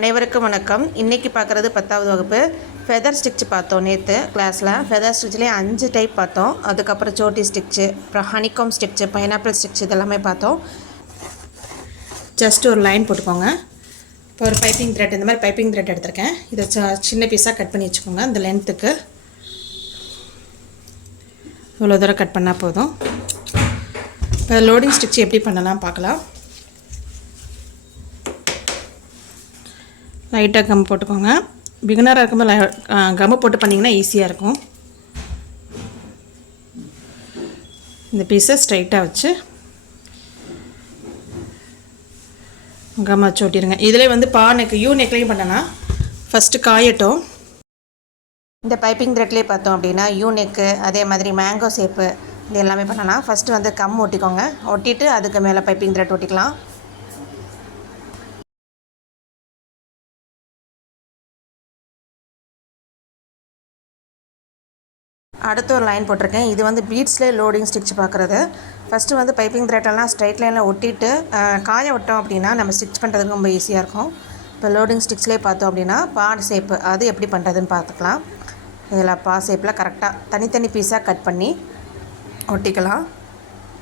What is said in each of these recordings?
அனைவருக்கும் வணக்கம். இன்றைக்கி பார்க்குறது பத்தாவது வகுப்பு. ஃபெதர் ஸ்டிச் பார்த்தோம் நேற்று கிளாஸில் ஃபெதர் ஸ்டிச்லேயே அஞ்சு டைப் பார்த்தோம். அதுக்கப்புறம் சோட்டி ஸ்டிச்சு அப்புறம் ஹனிகாம் ஸ்டிச்சு பைனாப்பிள் ஸ்டிச் இதெல்லாமே பார்த்தோம். ஜஸ்ட் ஒரு லைன் போட்டுக்கோங்க. இப்போ ஒரு பைப்பிங் த்ரெட் இந்த மாதிரி பைப்பிங் த்ரெட் எடுத்திருக்கேன். இதை சின்ன பீஸாக கட் பண்ணி வச்சுக்கோங்க. இந்த லென்த்துக்கு இவ்வளோ தூரம் கட் பண்ணால் போதும். இப்போ லோடிங் ஸ்டிச் எப்படி பண்ணலாம் பார்க்கலாம். லைட்டாக கம் போட்டுக்கோங்க. பிகினராக இருக்கும்போது கம்மு போட்டு பண்ணிங்கன்னா ஈஸியாக இருக்கும். இந்த பீஸை ஸ்ட்ரைட்டாக வச்சு கம்மா வச்சு ஒட்டிடுங்க இதிலே வந்து பா நெக் யூ நெக்லேயும் பண்ணலாம். ஃபஸ்ட்டு காயட்டும். இந்த பைப்பிங் த்ரெட்லேயே பார்த்தோம் அப்படின்னா யூ நெக்கு அதே மாதிரி மேங்கோ ஷேப்பு இது எல்லாமே பண்ணலாம். ஃபஸ்ட்டு வந்து கம் ஒட்டிக்கோங்க. ஒட்டிட்டு அதுக்கு மேலே பைப்பிங் த்ரெட் ஒட்டிக்கலாம். அடுத்து ஒரு லைன் போட்டிருக்கேன். இது வந்து பீட்ஸ்லேயே லோடிங் ஸ்டிச் பார்க்குறது ஃபஸ்ட்டு வந்து பைப்பிங் த்ரெட்டெல்லாம் ஸ்ட்ரைட் லைனில் ஒட்டிட்டு காய விட்டோம் அப்படின்னா நம்ம ஸ்டிச் பண்ணுறதுக்கு ரொம்ப ஈஸியாக இருக்கும். இப்போ லோடிங் ஸ்டிச்லேயே பார்த்தோம் அப்படின்னா பாட் ஷேப்பு அது எப்படி பண்ணுறதுன்னு பார்த்துக்கலாம். இதில் பா ஷேப்பில் கரெக்டாக தனித்தனி பீஸாக கட் பண்ணி ஒட்டிக்கலாம்.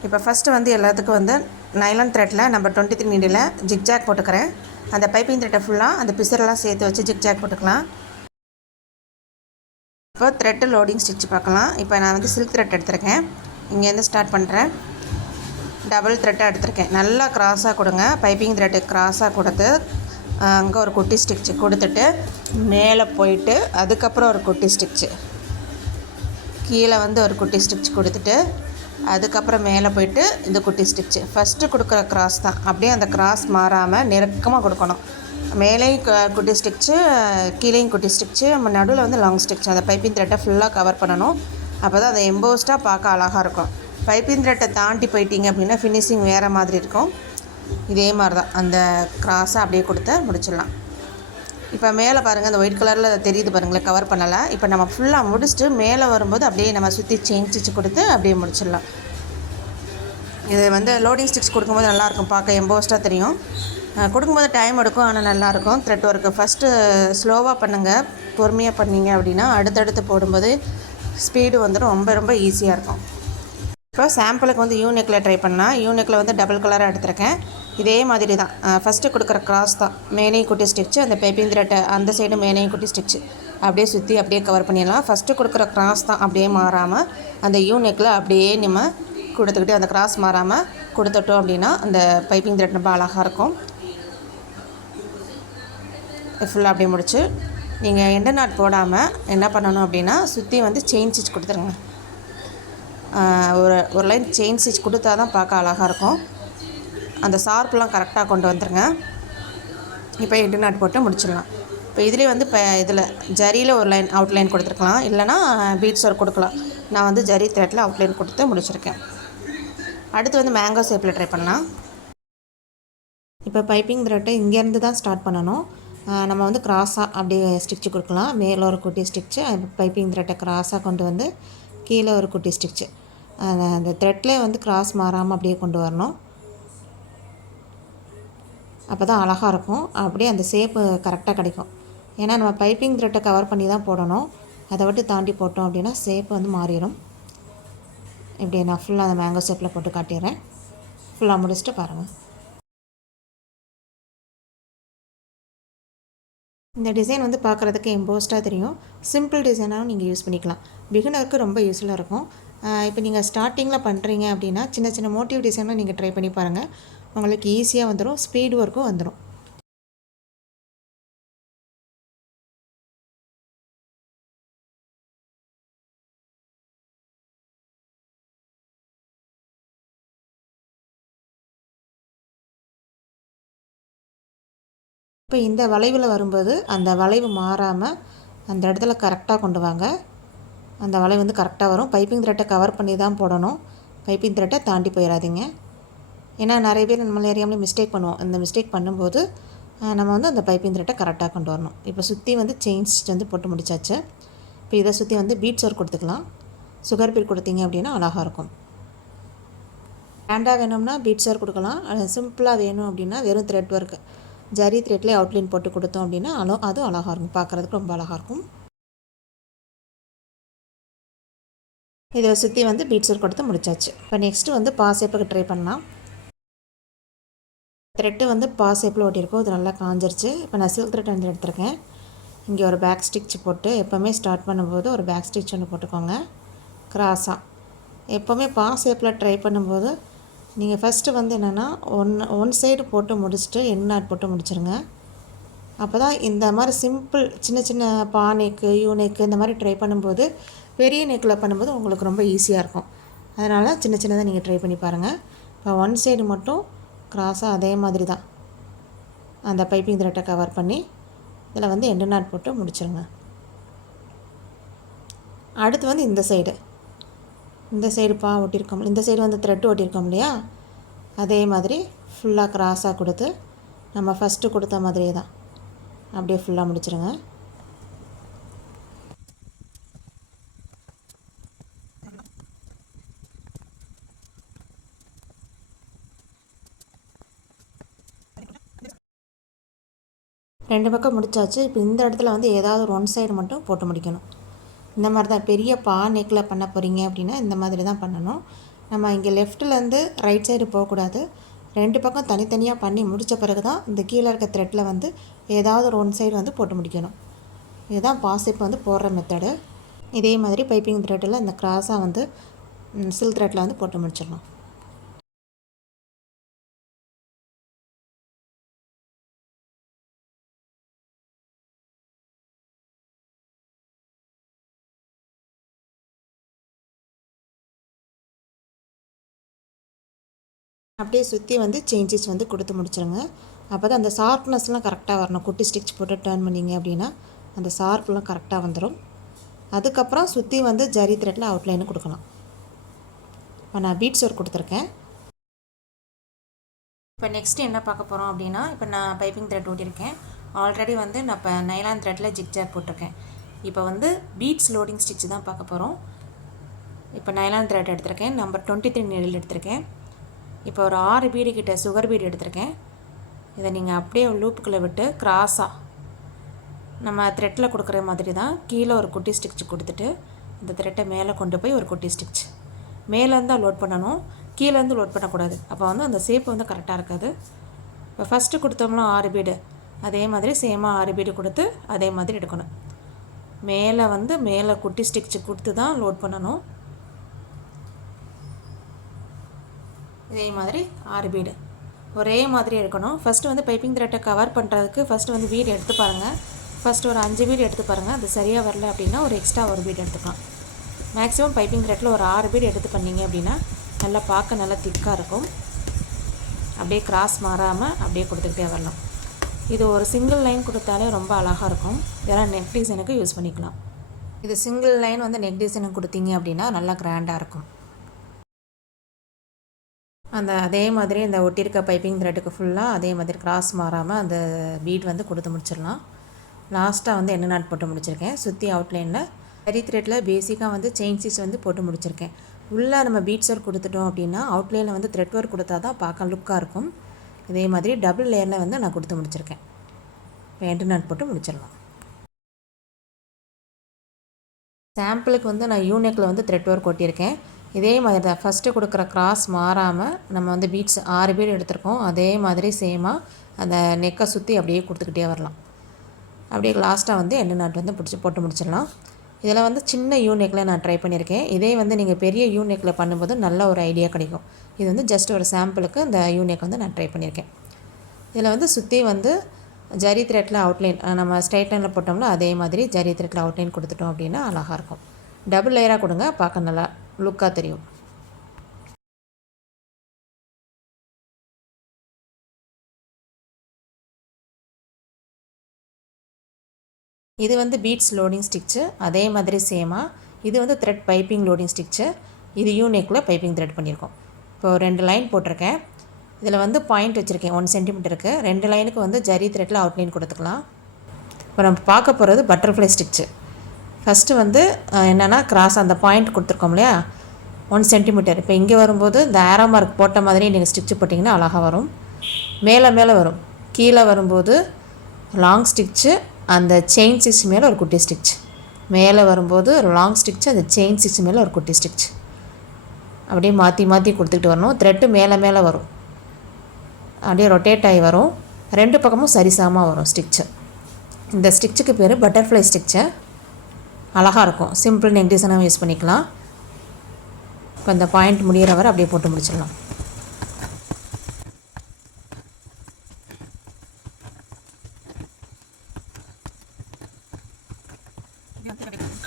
இப்போ ஃபஸ்ட்டு வந்து எல்லாத்துக்கும் வந்து நைலான் த்ரெட்டில் நம்ம டுவெண்ட்டி த்ரீ நீடியில் ஜிக்ஜாக் போட்டுக்கிறேன். அந்த பைப்பிங் த்ரெட்டை ஃபுல்லாக அந்த பிசரெல்லாம் சேர்த்து வச்சு ஜிக்ஜாக் போட்டுக்கலாம். இப்போ த்ரெட்டு லோடிங் ஸ்டிச் பார்க்கலாம். இப்போ நான் வந்து சில்க் த்ரெட் எடுத்திருக்கேன். இங்கேருந்து ஸ்டார்ட் பண்ணுறேன் டபுள் த்ரெட்டாக எடுத்திருக்கேன். நல்லா கிராஸாக கொடுங்க. பைப்பிங் த்ரெட்டு கிராஸாக கொடுத்து அங்கே ஒரு குட்டி ஸ்டிச்சு கொடுத்துட்டு மேலே போயிட்டு அதுக்கப்புறம் ஒரு குட்டி ஸ்டிச்சு கீழே வந்து ஒரு குட்டி ஸ்டிச் கொடுத்துட்டு அதுக்கப்புறம் மேலே போயிட்டு இந்த குட்டி ஸ்டிச்சு ஃபஸ்ட்டு கொடுக்குற க்ராஸ் தான். அப்படியே அந்த க்ராஸ் மாறாமல் நெருக்கமாக கொடுக்கணும். மேலே குட்டி ஸ்டிச்சு கீழேயும் குட்டி ஸ்டிச்சு நம்ம நடுவில் வந்து லாங் ஸ்டிச் அந்த பைப்பிங் த்ரெட்டை ஃபுல்லாக கவர் பண்ணணும். அப்போ தான் அதை எம்போஸ்டாக பார்க்க அழகாக இருக்கும். பைப்பிங் த்ரெட்டை தாண்டி போயிட்டீங்க அப்படின்னா ஃபினிஷிங் வேறு மாதிரி இருக்கும். இதே மாதிரி தான் அந்த கிராஸை அப்படியே கொடுத்து முடிச்சிடலாம். இப்போ மேலே பாருங்கள் அந்த ஒயிட் கலரில் தெரியுது பாருங்களேன் கவர் பண்ணலை. இப்போ நம்ம ஃபுல்லாக முடிச்சுட்டு மேலே வரும்போது அப்படியே நம்ம சுற்றி செயின் ஸ்டிச் கொடுத்து அப்படியே முடிச்சிடலாம். இது வந்து லோடிங் ஸ்டிக்ஸ் கொடுக்கும்போது நல்லாயிருக்கும். பார்க்க எம்போஸ்ட்டாக தெரியும். கொடுக்கும்போது டைம் எடுக்கும் ஆனால் நல்லாயிருக்கும். த்ரெட் ஒர்க்கு ஃபஸ்ட்டு ஸ்லோவாக பண்ணுங்கள் பொறுமையாக பண்ணீங்க அப்படின்னா அடுத்தடுத்து போடும்போது ஸ்பீடு வந்து ரொம்ப ரொம்ப ஈஸியாக இருக்கும். இப்போ சாம்பிளுக்கு வந்து யூனிக்கில் ட்ரை பண்ணால் யூனிக்கில் வந்து டபுள் கலராக எடுத்திருக்கேன். இதே மாதிரி தான். ஃபஸ்ட்டு கொடுக்குற கிராஸ் தான். மேனையும் குட்டி ஸ்டிச்சு அந்த பைப்பிங் த்ரெட்டை அந்த சைடு மேனையும் குட்டி ஸ்டிச்சு அப்படியே சுற்றி அப்படியே கவர் பண்ணிடலாம். ஃபஸ்ட்டு கொடுக்குற கிராஸ் தான். அப்படியே மாறாமல் அந்த யூனிக்கில் அப்படியே நம்ம கொடுத்துக்கிட்டே அந்த கிராஸ் மாறாமல் கொடுத்துட்டோம் அப்படின்னா அந்த பைப்பிங் த்ரெட் ரொம்ப அழகாக இருக்கும். ஃபுல்லாக அப்படியே முடிச்சு நீங்கள் எண்ட நாட் போடாமல் என்ன பண்ணணும் அப்படின்னா சுற்றி வந்து செயின் ஸ்டிச் கொடுத்துருங்க. ஒரு ஒரு லைன் செயின் ஸ்டிச் கொடுத்தா தான் பார்க்க அழகாக இருக்கும். அந்த ஷார்ப்லாம் கரெக்டாக கொண்டு வந்துருங்க. இப்போ எட்டு நாட் போட்டு முடிச்சிடலாம். இப்போ இதுலேயே வந்து இப்போ இதில் ஜரியில் ஒரு லைன் அவுட்லைன் கொடுத்துருக்கலாம். இல்லைனா பீட்ஸ் ஒர்க் கொடுக்கலாம். நான் வந்து ஜரி த்ரெட்டில் அவுட்லைன் கொடுத்து முடிச்சிருக்கேன். அடுத்து வந்து மேங்கோ ஷேப்பில் ட்ரை பண்ணலாம். இப்போ பைப்பிங் த்ரெட்டை இங்கேருந்து தான் ஸ்டார்ட் பண்ணணும். நம்ம வந்து கிராஸாக அப்படியே ஸ்டிச்சு கொடுக்கலாம். மேலே ஒரு குட்டி ஸ்டிச்சு பைப்பிங் த்ரெட்டை கிராஸாக கொண்டு வந்து கீழே ஒரு குட்டி ஸ்டிச்சு அந்த த்ரெட்லேயே வந்து க்ராஸ் மாறாமல் அப்படியே கொண்டு வரணும். அப்போ தான் அழகாக இருக்கும். அப்படியே அந்த ஷேப்பு கரெக்டாக கிடைக்கும். ஏன்னா நம்ம பைப்பிங் த்ரெட்டை கவர் பண்ணி தான் போடணும். அதை விட்டு தாண்டி போட்டோம் அப்படின்னா ஷேப் வந்து மாறிடும். இப்படி நான் ஃபுல்லாக அந்த மேங்கோ ஷேப்பில் போட்டு காட்டிடுறேன். ஃபுல்லாக முடிச்சுட்டு பாருங்கள் இந்த டிசைன் வந்து பார்க்குறதுக்கு எம்போஸ்டாக தெரியும். சிம்பிள் டிசைனாகவும் நீங்கள் யூஸ் பண்ணிக்கலாம். பிகினருக்கு ரொம்ப யூஸ்ஃபுல்லாக இருக்கும். இப்போ நீங்கள் ஸ்டார்டிங்கில் பண்ணுறீங்க அப்படின்னா சின்ன சின்ன மோட்டிவ் டிசைனும் நீங்கள் ட்ரை பண்ணி பாருங்கள் உங்களுக்கு ஈஸியாக வந்துடும் ஸ்பீடு ஒர்க்கும் வந்துடும் இப்போ இந்த வளைவில் வரும்போது அந்த வளைவு மாறாமல் அந்த இடத்துல கரெக்டாக கொண்டு வாங்க. அந்த வளைவு வந்து கரெக்டாக வரும். பைப்பிங் த்ரெட்டை கவர் பண்ணி தான் போடணும். பைப்பிங் த்ரெட்டை தாண்டி போயிடாதீங்க ஏன்னா நிறைய பேர் நம்ம ஏரியாமலே மிஸ்டேக் பண்ணுவோம். இந்த மிஸ்டேக் பண்ணும்போது நம்ம வந்து அந்த பைப்பிங் த்ரெட்டை கரெக்டாக கொண்டு வரணும். இப்போ சுற்றி வந்து செயின் ஸ்டிச் வந்து போட்டு முடிச்சாச்சு. இப்போ இதை சுற்றி வந்து பீட்ஸ் ஒர்க் கொடுத்துக்கலாம். சுகர் பீட் கொடுத்தீங்க அப்படின்னா அழகாக இருக்கும். கிராண்டாக வேணும்னா பீட்ஸ் ஒர்க் கொடுக்கலாம். சிம்பிளாக வேணும் அப்படின்னா வெறும் த்ரெட் ஒர்க் ஜரி த்ரெட்லேயே அவுட்லைன் போட்டு கொடுத்தோம் அப்படின்னா அலோ அதுவும் அழகாக இருக்கும். பார்க்குறதுக்கு ரொம்ப அழகாக இருக்கும். இதை சுற்றி வந்து பீட்ஸ் கொடுத்து முடிச்சாச்சு. இப்போ நெக்ஸ்ட்டு வந்து பாசேப்புக்கு ட்ரை பண்ணலாம். த்ரெட்டு வந்து பாசேப்பில் ஓட்டியிருக்கோம் இது நல்லா காஞ்சிருச்சு. இப்போ நான் சில்க் த்ரெட் வந்து எடுத்திருக்கேன். இங்கே ஒரு பேக் ஸ்டிச் போட்டு எப்போவுமே ஸ்டார்ட் பண்ணும்போது ஒரு பேக் ஸ்டிச் ஒன்று போட்டுக்கோங்க. கிராஸாக எப்போவுமே பாசேப்பில் ட்ரை பண்ணும்போது நீங்கள் ஃபஸ்ட்டு வந்து என்னென்னா ஒன் ஒன் சைடு போட்டு முடிச்சுட்டு என் நாட் போட்டு முடிச்சிருங்க. அப்போ தான் இந்த மாதிரி சிம்பிள் சின்ன சின்ன பா நெக்கு யூ நெக்கு இந்த மாதிரி ட்ரை பண்ணும்போது பெரிய நெக்கில் பண்ணும்போது உங்களுக்கு ரொம்ப ஈஸியாக இருக்கும். அதனால் சின்ன சின்னதாக நீங்கள் ட்ரை பண்ணி பாருங்கள் இப்போ ஒன் சைடு மட்டும் க்ராஸாக அதே மாதிரி தான். அந்த பைப்பிங் த்ரெட்டை கவர் பண்ணி இதில் வந்து எண்டு நாட் போட்டு முடிச்சுருங்க. அடுத்து வந்து இந்த சைடு இந்த சைடு பா ஒட்டியிருக்கோம். இந்த சைடு வந்து த்ரெட் ஒட்டியிருக்கோம் இல்லையா? அதே மாதிரி ஃபுல்லாக க்ராஸாக கொடுத்து நம்ம ஃபஸ்ட்டு கொடுத்த மாதிரியே தான். அப்படியே ஃபுல்லாக முடிச்சிருங்க. ரெண்டு பக்கம் முடிச்சாச்சு. இப்போ இந்த இடத்துல வந்து ஏதாவது ஒரு ஒன் சைடு மட்டும் போட்டு முடிக்கணும். இந்த மாதிரி தான் பெரிய பா நெக்கில் பண்ண போகிறீங்க அப்படின்னா இந்த மாதிரி தான் பண்ணணும். நம்ம இங்கே லெஃப்ட்லேருந்து ரைட் சைடு போகக்கூடாது. ரெண்டு பக்கம் தனித்தனியாக பண்ணி முடித்த பிறகு தான் இந்த கீழே இருக்க த்ரெட்டில் வந்து ஏதாவது ஒரு ஒன் சைடு வந்து போட்டு முடிக்கணும். இதுதான் பாசிப் வந்து போடுற மெத்தடு இதே மாதிரி பைப்பிங் த்ரெட்டில் இந்த கிராஸாக வந்து சில் த்ரெட்டில் வந்து போட்டு முடிச்சிடணும். அப்படியே சுற்றி வந்து சேஞ்சஸ் வந்து கொடுத்து முடிச்சிருங்க. அப்போ தான் அந்த ஷார்ப்னஸ்லாம் கரெக்டாக வரணும். குட்டி ஸ்டிச் போட்டு டேர்ன் பண்ணிங்க அப்படின்னா அந்த ஷார்ப்லாம் கரெக்டாக வந்துடும் அதுக்கப்புறம் சுற்றி வந்து ஜரி த்ரெட்டில் அவுட்லைனு கொடுக்கலாம். இப்போ நான் பீட்ஸ் ஒர்க் கொடுத்துருக்கேன். இப்போ நெக்ஸ்ட் என்ன பார்க்க போகிறோம் அப்படின்னா இப்போ நான் பைப்பிங் த்ரெட் ஓட்டியிருக்கேன். ஆல்ரெடி வந்து நான் இப்போ நைலான் த்ரெட்டில் ஜிக்ஜாக் போட்டிருக்கேன். இப்போ வந்து பீட்ஸ் லோடிங் ஸ்டிச் தான் பார்க்க போகிறோம் இப்போ நைலான் த்ரெட் எடுத்திருக்கேன். நம்பர் டுவெண்ட்டி த்ரீ நீடில் எடுத்திருக்கேன். இப்போ ஒரு ஆறு பீடி கிட்ட சுகர் பீடு எடுத்திருக்கேன். இதை நீங்கள் அப்படியே லூப்புக்குள்ளே விட்டு கிராஸாக நம்ம த்ரெட்டில் கொடுக்குற மாதிரி தான் கீழே ஒரு குட்டி ஸ்டிச் கொடுத்துட்டு இந்த த்ரெட்டை மேலே கொண்டு போய் ஒரு குட்டி ஸ்டிச் மேலேருந்து தான் லோட் பண்ணணும் கீழேருந்து லோட் பண்ணக்கூடாது. அப்போ வந்து அந்த ஷேப் வந்து கரெக்டாக இருக்காது. இப்போ ஃபஸ்ட்டு கொடுத்தோம்னா ஆறு பீடு. அதே மாதிரி சேமாக ஆறு பீடு கொடுத்து அதே மாதிரி எடுக்கணும். மேலே வந்து மேலே குட்டி ஸ்டிச் கொடுத்து தான் லோட் பண்ணணும். இதே மாதிரி ஆறு பீடு. ஒரே மாதிரி எடுக்கணும். ஃபஸ்ட்டு வந்து பைப்பிங் த்ரெட்டை கவர் பண்ணுறதுக்கு ஃபஸ்ட்டு வந்து வீடு எடுத்து பாருங்கள் ஃபஸ்ட்டு ஒரு அஞ்சு வீடு எடுத்து பாருங்கள் அது சரியாக வரல அப்படின்னா ஒரு எக்ஸ்ட்ரா ஒரு வீடு எடுத்துக்கலாம். மேக்ஸிமம் பைப்பிங் த்ரெட்டில் ஒரு ஆறு வீடு எடுத்து பண்ணிங்க அப்படின்னா நல்லா பார்க்க நல்லா திக்காக இருக்கும். அப்படியே கிராஸ் மாறாமல் அப்படியே கொடுத்துக்கிட்டே வரலாம். இது ஒரு சிங்கிள் லைன் கொடுத்தாலே ரொம்ப அழகாக இருக்கும். இதெல்லாம் நெக் டிசைனுக்கு யூஸ் பண்ணிக்கலாம். இது சிங்கிள் லைன் வந்து நெக் டிசைனுக்கு கொடுத்தீங்க அப்படின்னா நல்லா கிராண்டாக இருக்கும். அந்த அதே மாதிரி இந்த ஒட்டியிருக்க பைப்பிங் த்ரெட்டுக்கு ஃபுல்லாக அதே மாதிரி கிராஸ் மாறாமல் அந்த பீட் வந்து கொடுத்து முடிச்சிடலாம். லாஸ்ட்டாக வந்து என்ன நாட் போட்டு முடிச்சிருக்கேன். சுற்றி அவுட்லைனில் கரி த்ரெட்டில் பேசிக்காக வந்து செயின் சீஸ் வந்து போட்டு முடிச்சிருக்கேன். உள்ளே நம்ம பீட்ஸ் ஒர்க் கொடுத்துட்டோம் அப்படின்னா அவுட்லைனில் வந்து த்ரெட் ஒர்க் கொடுத்தா தான் பார்க்க லுக்காக இருக்கும். இதே மாதிரி டபுள் லேயரில் வந்து நான் கொடுத்து முடிச்சிருக்கேன். பேண்ட் நாட் போட்டு முடிச்சிடலாம். சாம்பிளுக்கு வந்து நான் யூனெக்கில் வந்து த்ரெட் ஒர்க் ஒட்டியிருக்கேன். இதே மாதிரி தான். ஃபஸ்ட்டு கொடுக்குற க்ராஸ் மாறாமல் நம்ம வந்து பீட்ஸ் ஆறு பீட் எடுத்திருக்கோம். அதே மாதிரி சேமாக அந்த நெக்கை சுற்றி அப்படியே கொடுத்துக்கிட்டே வரலாம். அப்படியே லாஸ்ட்டாக வந்து எண்ணெய் நாட்டு வந்து பிடிச்சி போட்டு முடிச்சிடலாம். இதில் வந்து சின்ன யூ நெக்கில் நான் ட்ரை பண்ணியிருக்கேன். இதே வந்து நீங்கள் பெரிய யூ நெக்கில் பண்ணும்போது நல்ல ஒரு ஐடியா கிடைக்கும். இது வந்து ஜஸ்ட் ஒரு சாம்பிளுக்கு இந்த யூ நெக் வந்து நான் ட்ரை பண்ணியிருக்கேன். இதில் வந்து சுற்றி வந்து ஜரி த்ரெட்டில் அவுட்லைன் நம்ம ஸ்ட்ரைட் லைனில் போட்டோம்னா அதே மாதிரி ஜரி த்ரெட்டில் அவுட்லைன் கொடுத்துட்டோம் அப்படின்னா அழகாக இருக்கும். டபுள் லேயராக கொடுங்க பார்க்க நல்லா லுக்காக தெரியும். இது வந்து பீட்ஸ் லோடிங் ஸ்டிச்சு அதே மாதிரி சேமாக இது வந்து த்ரெட் பைப்பிங் லோடிங் ஸ்டிச்சு. இது யூனெக்கில் பைப்பிங் த்ரெட் பண்ணியிருக்கோம். இப்போ ரெண்டு லைன் போட்டிருக்கேன். இதில் வந்து பாயிண்ட் வச்சுருக்கேன். ஒன் சென்டிமீட்டருக்கு ரெண்டு லைனுக்கு வந்து ஜரி த்ரெட்டில் அவுட்லைன் கொடுத்துக்கலாம். இப்போ நம்ம பார்க்க போகிறது பட்டர்ஃப்ளை ஸ்டிச்சு. ஃபஸ்ட்டு வந்து என்னென்னா கிராஸ் அந்த பாயிண்ட் கொடுத்துருக்கோம் இல்லையா? ஒன் சென்டிமீட்டர் இப்போ இங்கே வரும்போது இந்த ஆரோ மார்க் போட்ட மாதிரி நீங்கள் ஸ்டிச்சு போட்டிங்கன்னா அழகாக வரும். மேலே மேலே வரும். கீழே வரும்போது லாங் ஸ்டிச்சு அந்த செயின் ஸ்டிச் மேலே ஒரு குட்டி ஸ்டிச் மேலே வரும்போது லாங் ஸ்டிச்சு அந்த செயின் ஸ்டிச் மேலே ஒரு குட்டி ஸ்டிச் அப்படியே மாற்றி மாற்றி கொடுத்துக்கிட்டு வரணும். த்ரெட்டு மேலே மேலே வரும். அப்படியே ரொட்டேட் ஆகி வரும். ரெண்டு பக்கமும் சரிசமமாக வரும் ஸ்டிச்சு இந்த ஸ்டிச்சுக்கு பேர் பட்டர்ஃப்ளை ஸ்டிச்சு அழகாக இருக்கும் சிம்பிள் நெக் டிசைனாகவும் யூஸ் பண்ணிக்கலாம். இப்போ இந்த பாயிண்ட் முடிகிற வரை அப்படியே போட்டு முடிச்சிடலாம்.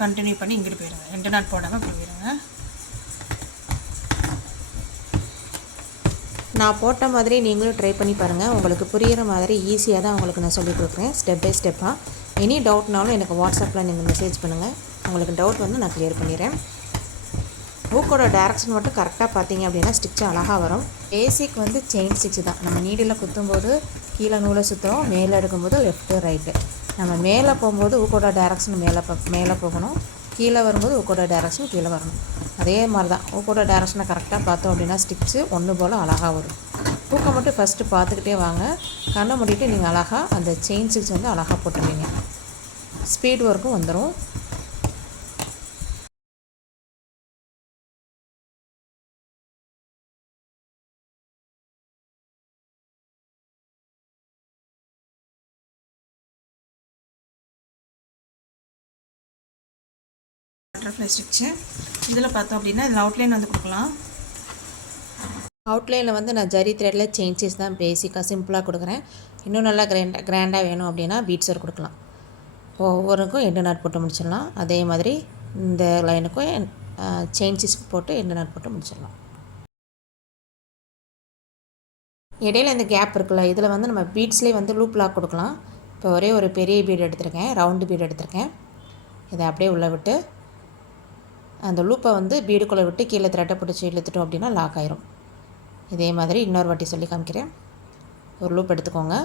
கண்டினியூ பண்ணி இங்கிட்டு போயிடுங்க. ரெண்டு நாள் போடாமல் போயிடுங்க. நான் போட்ட மாதிரி நீங்களும் ட்ரை பண்ணி பாருங்கள் உங்களுக்கு புரிகிற மாதிரி ஈஸியாக தான் உங்களுக்கு நான் சொல்லிக் கொடுக்குறேன். ஸ்டெப் பை ஸ்டெப்பாக எனி டவுட்னாலும் எனக்கு வாட்ஸ்அப்பில் நீங்கள் மெசேஜ் பண்ணுங்கள் உங்களுக்கு டவுட் வந்து நான் க்ளியர் பண்ணிடுறேன். ஹூக்கோட டேரக்ஷன் மட்டும் கரெக்டாக பார்த்தீங்க அப்படின்னா ஸ்டிச்சு அழகாக வரும். பேசிக் வந்து செயின் ஸ்டிச்சு தான். நம்ம நீடில் குத்தும்போது கீழே நூலை சுற்றுறோம் மேலே எடுக்கும்போது லெஃப்ட்டு ரைட்டு நம்ம மேலே போகும்போது ஊக்கோட டேரக்ஷன் மேலே போ மேலே போகணும். கீழே வரும்போது ஊக்கோட டேரக்ஷன் கீழே வரணும். அதே மாதிரி தான் ஊக்கோட டேரக்ஷனை கரெக்டாக பார்த்தோம் அப்படின்னா ஸ்டிச்சு ஒன்று போல் அழகாக வரும். ஊக்கம் மட்டும் ஃபஸ்ட்டு பார்த்துக்கிட்டே வாங்க. கண்ணை மூடிட்டு நீங்கள் அழகாக அந்த செயின் ஸ்டிச் வந்து அழகாக போட்டுருவீங்க. ஸ்பீட் ஒர்க்கும் வந்துடும் பட்டர்ஃப்ளை ஸ்டிச்சு இதில் பார்த்தோம் அப்படின்னா இதில் அவுட்லைன் வந்து கொடுக்கலாம். அவுட்லைனில் வந்து நான் ஜரி த்ரெட்டில் சேஞ்சஸ் தான் பேசிக்காக சிம்பிளாக கொடுக்குறேன். இன்னும் நல்லா கிராண்டாக கிராண்டாக வேணும் அப்படின்னா பீட்ஸ் ஒர்க் கொடுக்கலாம். ஒவ்வொருக்கும் எண்டு நாட் போட்டு முடிச்சிடலாம். அதே மாதிரி இந்த லைனுக்கும் சேஞ்சஸ் போட்டு எண்டு நாட் போட்டு முடிச்சிடலாம். இடையில இந்த கேப் இருக்குல்ல இதில் வந்து நம்ம பீட்ஸ்லேயே வந்து லூப் லாக் கொடுக்கலாம். இப்போ ஒரே ஒரு பெரிய பீடு எடுத்திருக்கேன் ரவுண்டு பீடு எடுத்திருக்கேன். இதை அப்படியே உள்ளே விட்டு அந்த லூப்பை வந்து பீடுக்குள்ளே விட்டு கீழே திரட்ட பிடிச்சி இழுத்துட்டோம் அப்படின்னா லாக் ஆயிரும். இதே மாதிரி இன்னொரு வாட்டி சொல்லி காமிக்கிறேன். ஒரு லூப் எடுத்துக்கோங்க.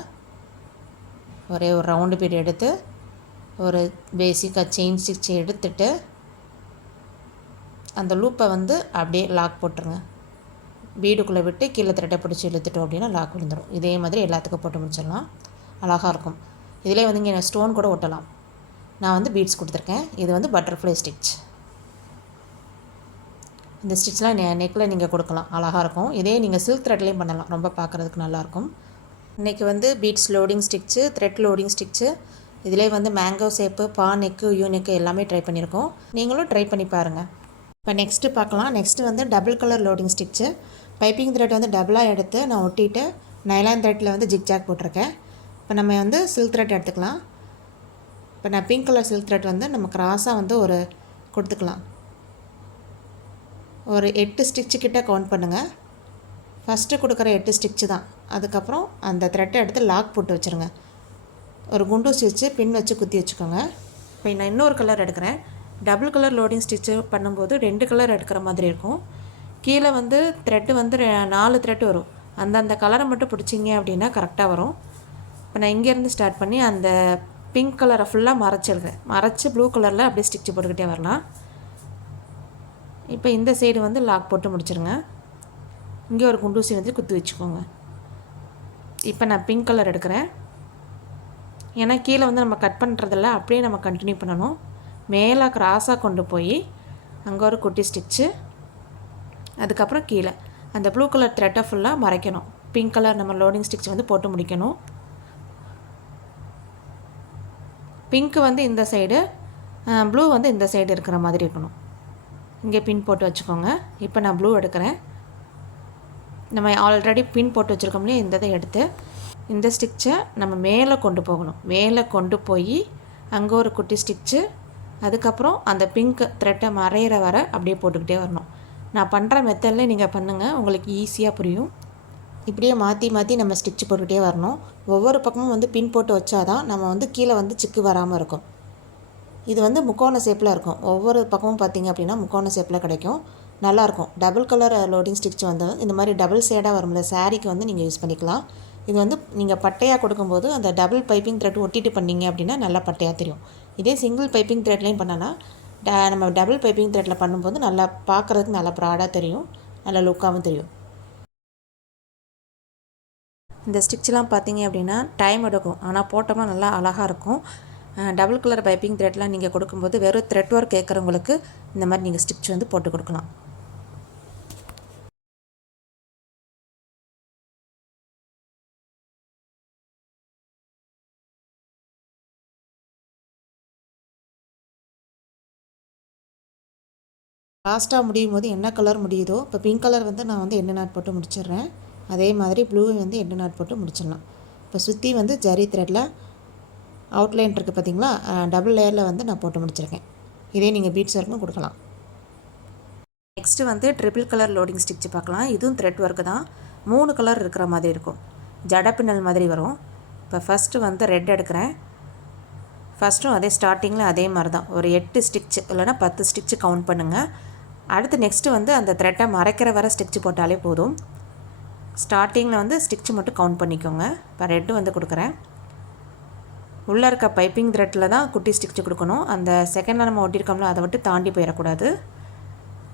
ஒரே ஒரு ரவுண்டு பீடு எடுத்து ஒரு பேசிக்காக செயின் ஸ்டிச் எடுத்துட்டு அந்த லூப்பை வந்து அப்படியே லாக் போட்டுருங்க. வீடுக்குள்ளே விட்டு கீழே த்ரெட்டை பிடிச்சி இழுத்துட்டோம் அப்படின்னா லாக் விழுந்துடும் இதே மாதிரி எல்லாத்துக்கும் போட்டு முடிச்சிடலாம். அழகாக இருக்கும். இதிலே வந்து இங்கே ஸ்டோன் கூட ஒட்டலாம். நான் வந்து பீட்ஸ் கொடுத்துருக்கேன். இது வந்து பட்டர்ஃப்ளை ஸ்டிச் இந்த ஸ்டிச்லாம் நெ நெக்கில் நீங்கள் கொடுக்கலாம். அழகாக இருக்கும். இதே நீங்கள் சில்க் த்ரெட்லேயும் பண்ணலாம். ரொம்ப பார்க்குறதுக்கு நல்லாயிருக்கும் இன்றைக்கி வந்து beads loading stitch thread loading stitch இதிலே வந்து மேங்கோ ஷேப்பு பா நெக்கு யூ நெக்கு எல்லாமே ட்ரை பண்ணியிருக்கோம். நீங்களும் ட்ரை பண்ணி பாருங்கள் இப்போ நெக்ஸ்ட்டு பார்க்கலாம். நெக்ஸ்ட்டு வந்து double colour loading stitch piping thread வந்து டபுளாக எடுத்து நான் ஒட்டிட்டு நைலான் த்ரெட்டில் வந்து ஜிக் ஜாக் போட்டிருக்கேன். இப்போ நம்ம வந்து சில்க் த்ரெட் எடுத்துக்கலாம். இப்போ நான் பிங்க் கலர் சில்க் த்ரெட் வந்து நம்ம கிராஸாக வந்து ஒரு கொடுத்துக்கலாம். ஒரு எட்டு ஸ்டிச்சு கிட்ட கவுண்ட் பண்ணுங்கள் ஃபஸ்ட்டு கொடுக்குற எட்டு ஸ்டிச்சு தான். அதுக்கப்புறம் அந்த த்ரெட்டை எடுத்து லாக் போட்டு வச்சுருங்க. ஒரு குண்டு ஸ்டிச்சு பின் வச்சு குத்தி வச்சுக்கோங்க. இப்போ நான் இன்னொரு கலர் எடுக்கிறேன். டபுள் கலர் லோடிங் ஸ்டிச்சு பண்ணும்போது ரெண்டு கலர் எடுக்கிற மாதிரி இருக்கும். கீழே வந்து த்ரெட்டு வந்து ரெ- நாலு த்ரெட்டு வரும். அந்தந்த கலரை மட்டும் பிடிச்சிங்க அப்படின்னா கரெக்டாக வரும். இப்போ நான் இங்கேருந்து ஸ்டார்ட் பண்ணி அந்த பிங்க் கலரை ஃபுல்லாக மறைச்சிருக்கேன் மறைச்சி ப்ளூ கலரில் அப்படியே ஸ்டிச்சு போட்டுக்கிட்டே வரலாம். இப்போ இந்த சைடு வந்து லாக் போட்டு முடிச்சிருங்க. இங்கே ஒரு குண்டூசி வந்து குத்தி வச்சுக்கோங்க. இப்போ நான் பிங்க் கலர் எடுக்கிறேன். ஏன்னா கீழே வந்து நம்ம கட் பண்ணுறதில்ல அப்படியே நம்ம கண்டினியூ பண்ணணும். மேலே கிராஸாக கொண்டு போய் அங்கே ஒரு குட்டி ஸ்டிச்சு அதுக்கப்புறம் கீழே. அந்த ப்ளூ கலர் த்ரெட்டை ஃபுல்லாக மறைக்கணும். பிங்க் கலர் நம்ம லோடிங் ஸ்டிச் வந்து போட்டு முடிக்கணும். பிங்க்கு வந்து இந்த சைடு ப்ளூ வந்து இந்த சைடு இருக்கிற மாதிரி இருக்கணும். இங்கே பின் போட்டு வச்சுக்கோங்க. இப்போ நான் ப்ளூ எடுக்கிறேன். நம்ம ஆல்ரெடி பின் போட்டு வச்சுருக்கோம்லையே இந்த இதை எடுத்து இந்த ஸ்டிச்சை நம்ம மேலே கொண்டு போகணும். மேலே கொண்டு போய் அங்கே ஒரு குட்டி ஸ்டிச்சு அதுக்கப்புறம் அந்த பிங்க் த்ரெட்டை மறையிற வர அப்படியே போட்டுக்கிட்டே வரணும். நான் பண்ணுற மெத்தடில் நீங்கள் பண்ணுங்கள் உங்களுக்கு ஈஸியாக புரியும். இப்படியே மாற்றி மாற்றி நம்ம ஸ்டிச் போட்டுக்கிட்டே வரணும். ஒவ்வொரு பக்கமும் வந்து பின் போட்டு வச்சாதான் நம்ம வந்து கீழே வந்து சிக்கு வராமல் இருக்கும். இது வந்து முக்கோண ஷேப்பில் இருக்கும். ஒவ்வொரு பக்கமும் பார்த்தீங்க அப்படின்னா முக்கோண ஷேப்பில் கிடைக்கும். நல்லாயிருக்கும் டபுள் கலர் லோடிங் ஸ்டிச் வந்து இந்த மாதிரி டபுள் ஷேடாக வரும்ல சாரீக்கு வந்து நீங்கள் யூஸ் பண்ணிக்கலாம். இது வந்து நீங்கள் பட்டையாக கொடுக்கும்போது அந்த டபுள் பைப்பிங் த்ரெட் ஒட்டிட்டு பண்ணீங்க அப்படின்னா நல்லா பட்டையாக தெரியும். இதே சிங்கிள் பைப்பிங் த்ரெட்லேயும் பண்ணனா ட நம்ம டபுள் பைப்பிங் த்ரெட்டில் பண்ணும்போது நல்லா பார்க்குறதுக்கு நல்லா ப்ராடாக தெரியும். நல்லா லுக்காகவும் தெரியும். இந்த ஸ்டிச்செலாம் பார்த்தீங்க அப்படின்னா டைம் எடுக்கும். ஆனால் போட்டோம்னா நல்லா அழகாக இருக்கும். டபுள் கலர் பைப்பிங் த்ரெட்லாம் நீங்கள் கொடுக்கும்போது வெறும் த்ரெட் ஒர்க் கேட்குறவங்களுக்கு இந்த மாதிரி நீங்கள் ஸ்டிச் வந்து போட்டு கொடுக்கலாம். லாஸ்ட்டாக முடியும் போது என்ன கலர் முடியுதோ இப்போ பிங்க் கலர் வந்து நான் வந்து எண்ணெய் நாட் போட்டு முடிச்சிடுறேன். அதே மாதிரி ப்ளூ வந்து எண்ணெய் நாட் போட்டு முடிச்சிடலாம். இப்போ சுற்றி வந்து ஜரி த்ரெட்டில் அவுட்லைன் இருக்குது பார்த்தீங்களா டபுள் லேயரில் வந்து நான் போட்டு முடிச்சிருக்கேன். இதே நீங்கள் பீட்ஸ் ஒர்க்கும் கொடுக்கலாம். நெக்ஸ்ட்டு வந்து ட்ரிபிள் கலர் லோடிங் ஸ்டிச் பார்க்கலாம். இதுவும் த்ரெட் ஒர்க்கு தான். மூணு கலர் இருக்கிற மாதிரி இருக்கும். ஜட பின்னல் மாதிரி வரும். இப்போ ஃபஸ்ட்டு வந்து ரெட் எடுக்கிறேன். ஃபஸ்ட்டும் அதே ஸ்டார்டிங்கில் அதே மாதிரி தான். ஒரு எட்டு ஸ்டிச் இல்லைனா பத்து ஸ்டிச்சு கவுண்ட் பண்ணுங்கள் அடுத்து நெக்ஸ்ட்டு வந்து அந்த த்ரெட்டை மறைக்கிற வர ஸ்டிச் போட்டாலே போதும். ஸ்டார்டிங்கில் வந்து ஸ்டிச் மட்டும் கவுண்ட் பண்ணிக்கோங்க. இப்போ ரெட்டு வந்து கொடுக்குறேன். உள்ளே இருக்க பைப்பிங் த்ரெட்டில் தான் குட்டி ஸ்டிச் கொடுக்கணும். அந்த செகண்டில் நம்ம ஒட்டியிருக்கோம்ல அதை விட்டு தாண்டி போயிடக்கூடாது.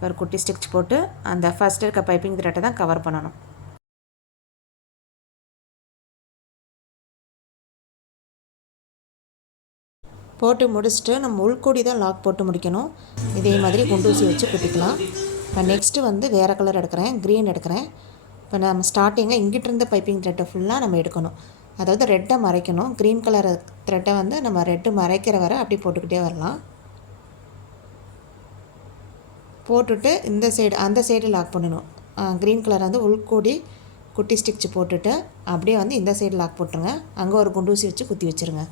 ஒரு குட்டி ஸ்டிச் போட்டு அந்த ஃபஸ்ட் இருக்க பைப்பிங் த்ரெட்டை தான் கவர் பண்ணணும். போட்டு முடிச்சுட்டு நம்ம உள்கூடி தான் லாக் போட்டு முடிக்கணும். இதே மாதிரி குண்டூசி வச்சு குட்டிக்கலாம். இப்போ நெக்ஸ்ட்டு வந்து வேறு கலர் எடுக்கிறேன் க்ரீன் எடுக்கிறேன். இப்போ நம்ம ஸ்டார்டிங்கில் இங்கிட்டிருந்த பைப்பிங் த்ரெட்டை ஃபுல்லாக நம்ம எடுக்கணும். அதாவது ரெட்டை மறைக்கணும். க்ரீன் கலர் த்ரெட்டை வந்து நம்ம ரெட்டு மறைக்கிற வரை அப்படி போட்டுக்கிட்டே வரலாம். போட்டுட்டு இந்த சைடு அந்த சைடு லாக் பண்ணணும். க்ரீன் கலர் வந்து உள்கூடி குட்டி ஸ்டிச் போட்டுட்டு அப்படியே வந்து இந்த சைடு லாக் போட்டுருங்க. அங்கே ஒரு குண்டூசி வச்சு குத்தி வச்சுருங்க.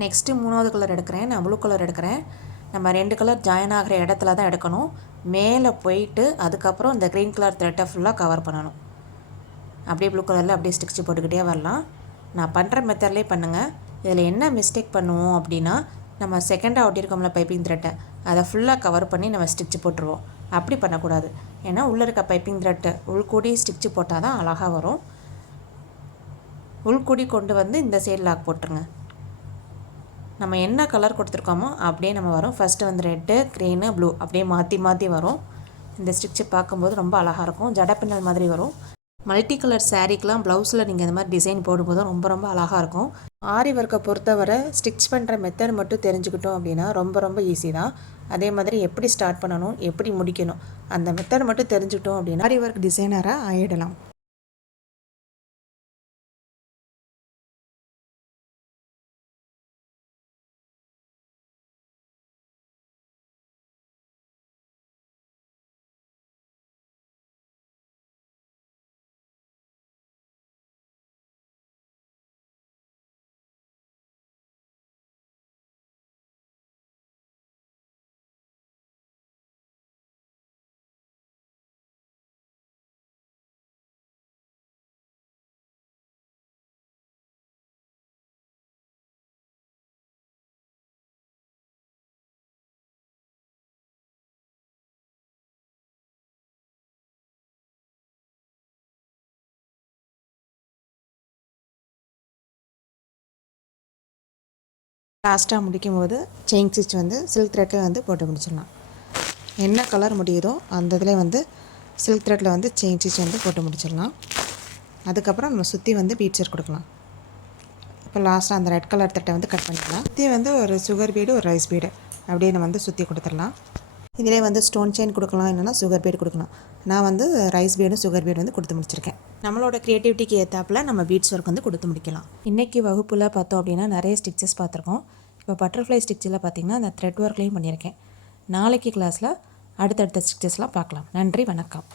நெக்ஸ்ட்டு மூணாவது கலர் எடுக்கிறேன். நான் ப்ளூ கலர் எடுக்கிறேன். நம்ம ரெண்டு கலர் ஜாயின் ஆகிற இடத்துல தான் எடுக்கணும். மேலே போயிட்டு அதுக்கப்புறம் இந்த க்ரீன் கலர் த்ரெட்டை ஃபுல்லாக கவர் பண்ணணும். அப்படியே ப்ளூ கலரில் அப்படியே ஸ்டிச் போட்டுக்கிட்டே வரலாம். நான் பண்ணுற மெத்தட்லேயே பண்ணுங்கள் இதில் என்ன மிஸ்டேக் பண்ணுவோம் அப்படின்னா நம்ம செகண்டாக ஒட்டியிருக்கோம்ல பைப்பிங் த்ரெட்டை அதை ஃபுல்லாக கவர் பண்ணி நம்ம ஸ்டிச்சு போட்டுருவோம். அப்படி பண்ணக்கூடாது. ஏன்னா உள்ளே இருக்க பைப்பிங் த்ரெட்டை உள்கூடி ஸ்டிச்சு போட்டால் தான் அழகாக வரும். உள்கூடி கொண்டு வந்து இந்த சைடு லாக் போட்டுருங்க. நம்ம என்ன கலர் கொடுத்துருக்கோமோ அப்படியே நம்ம வரும். ஃபஸ்ட்டு வந்து ரெட்டு க்ரீனு ப்ளூ அப்படியே மாற்றி மாற்றி வரும். இந்த ஸ்டிச்சு பார்க்கும்போது ரொம்ப அழகாக இருக்கும். ஜடப்பின்னல் மாதிரி வரும். மல்டி கலர் சாரீக்கெலாம் ப்ளவுஸில் நீங்கள் இந்த மாதிரி டிசைன் போடும்போது ரொம்ப ரொம்ப அழகாக இருக்கும். ஆரி ஒர்க்கை பொறுத்தவரை ஸ்டிச் பண்ணுற மெத்தட் மட்டும் தெரிஞ்சுக்கிட்டோம் அப்படின்னா ரொம்ப ரொம்ப ஈஸி தான். அதே மாதிரி எப்படி ஸ்டார்ட் பண்ணணும் எப்படி முடிக்கணும் அந்த மெத்தட் மட்டும் தெரிஞ்சுக்கிட்டோம் அப்படின்னா ஆரி ஒர்க் டிசைனராக ஆகிடலாம் லாஸ்ட்டாக முடிக்கும் போது செயின் ஸ்டிச் வந்து சில்க் த்ரெட்டில் வந்து போட்டு முடிச்சிடலாம். என்ன கலர் முடியுதோ அந்த இதில் வந்து சில்க் த்ரெட்டில் வந்து செயின் ஸ்டிச் வந்து போட்டு முடிச்சிடலாம். அதுக்கப்புறம் நம்ம சுற்றி வந்து பீட்சர் கொடுக்கலாம். இப்போ லாஸ்ட்டாக அந்த ரெட் கலர் தட்டை வந்து கட் பண்ணிக்கலாம் சுற்றி வந்து ஒரு சுகர் பீடு ஒரு ரைஸ் பீடு அப்படியே நம்ம வந்து சுற்றி கொடுத்துடலாம். இதிலே வந்து ஸ்டோன் செயின் கொடுக்கலாம் இல்லைனா சுகர் பீட் கொடுக்கலாம். நான் வந்து ரைஸ் பீடும் சுகர் பீடு வந்து கொடுத்து முடிச்சிருக்கேன். நம்மளோட க்ரியேட்டிவிட்டிக்கு ஏற்றாப்பில் நம்ம பீட்ஸ் ஒர்க் வந்து கொடுத்து முடிக்கலாம். இன்றைக்கி வகுப்பில் பார்த்தோம் அப்படின்னா நிறைய ஸ்டிச்சஸ் பார்த்துருக்கோம். இப்போ பட்டர்ஃப்ளை ஸ்டிச்சில் பார்த்திங்கன்னா அந்த த்ரெட் ஒர்க்லேயும் பண்ணியிருக்கேன். நாளைக்கு கிளாஸில் அடுத்தடுத்த ஸ்டிச்சஸ்லாம் பார்க்கலாம். நன்றி வணக்கம்.